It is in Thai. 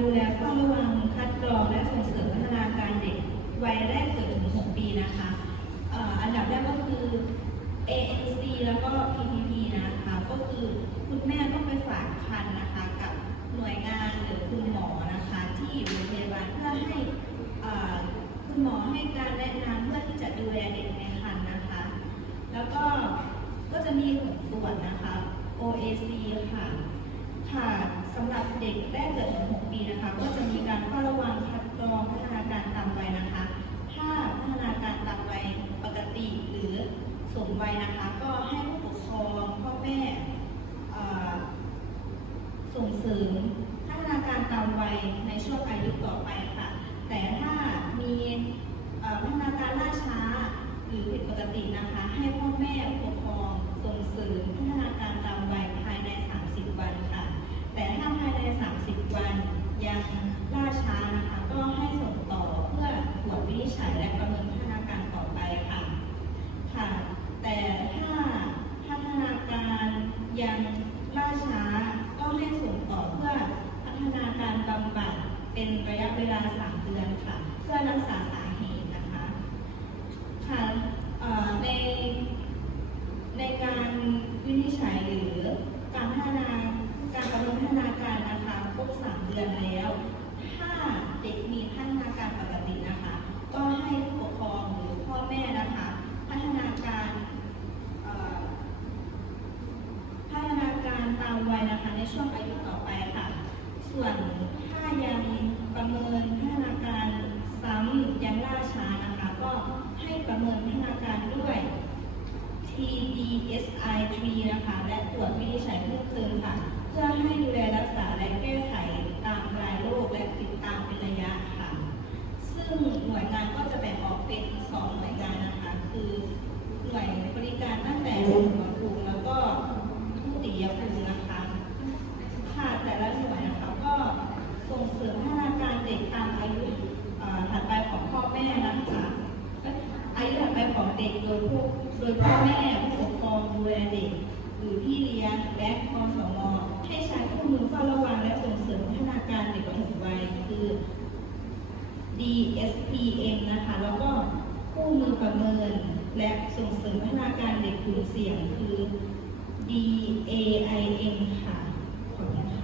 ดูแลเฝ้าระวังคัดกรองและส่งเสริมพัฒนาการเด็กวัยแรกเกิดถึง 6 ปีนะคะอันดับแรกก็คือ ANC แล้วก็ PPP นะคะ ก็คือคุณแม่ต้องไปฝากคันนะคะ กับหน่วยงานหรือคุณหมอนะคะ ที่อยู่โรงพยาบาลเพื่อให้คุณหมอให้การแนะนำเพื่อที่จะดูแลเด็กในครรภ์นะคะ แล้วก็ก็จะมีผลตรวจนะคะ OAC ค่ะ ด็กแรกเกิดถึง6ปีนะคะ ก็จะมีการเฝ้าระวังคัดกรองพัฒนาการตามวัยนะคะ ถ้าพัฒนาการตามวัยปกติหรือสมวัยนะคะ ก็ให้ผู้ปกครองพ่อแม่เอ่อส่งเสริมพัฒนาการตามวัยในช่วงอายุต่อไปค่ะ แต่ถ้ามีเอ่อพัฒนาการล่าช้าหรือผิดปกตินะคะ ให้พ่อแม่ผู้ปกครองส่งเสริมพัฒนาการตามวัยภายใน 30 วันค่ะ แต่ถ้าภายใน 30 วันยังล่าช้านะคะ ก็ให้ส่งต่อเพื่อตรวจวินิจฉัยและประเมินพัฒนาการต่อไปค่ะ ค่ะ แต่ถ้าพัฒนาการยัง ล่าช้าก็ให้ส่งต่อเพื่อพัฒนาการบำบัดเป็นระยะเวลา 3 เดือนค่ะ เพื่อรักษาสาเหตุนะคะค่ะเอ่อในในการวินิจฉัยหรือการพัฒนาการประเมินพัฒนาการนะคะครบสามเดือนแล้ว ถ้าเด็กมีพัฒนาการปกตินะคะ ก็ให้ผู้ปกครองหรือพ่อแม่นะคะ พัฒนาการเอ่อพัฒนาการตามวัยนะคะใน ช่วงอายุต่อไปค่ะ ส่วนถ้ายังประเมินพัฒนาการซ้ำยังล่าช้านะคะ ก็ให้ประเมินพัฒนาการด้วย TDSI 3นะคะ และตรวจวินิจฉัยเพิ่มเติมค่ะ เพื่อให้ดูแลรักษาและแก้ไขตามรายโรคและติดตามเป็นระยะค่ะ ซึ่งหน่วยงานก็จะแบ่งออกเป็นสองหน่วยงานนะคะ คือหน่วยบริการตั้งแต่หัวภูมิแล้วก็ทุติยภูมินะคะ ค่ะแต่ละหน่วยนะคะก็ส่งเสริมพัฒนาการเด็กตามอายุเอ่อถัดไปของพ่อแม่นะคะอายุถัดไปของเด็กโดย ผู้โดยพ่อแม่ผู้ปกครองดูแลเด็กหรือพี่เลี้ยงและกสมให้ใช้คู่มือเฝ้าระวังและส่งเสริมพัฒนาการเด็กปฐมวัยคือ DSPM นะคะ แล้วก็คู่มือประเมิน และส่งเสริมพัฒนาการเด็กกลุ่มเสี่ยงคือ DAIM ค่ะ ของนี้ค่ะ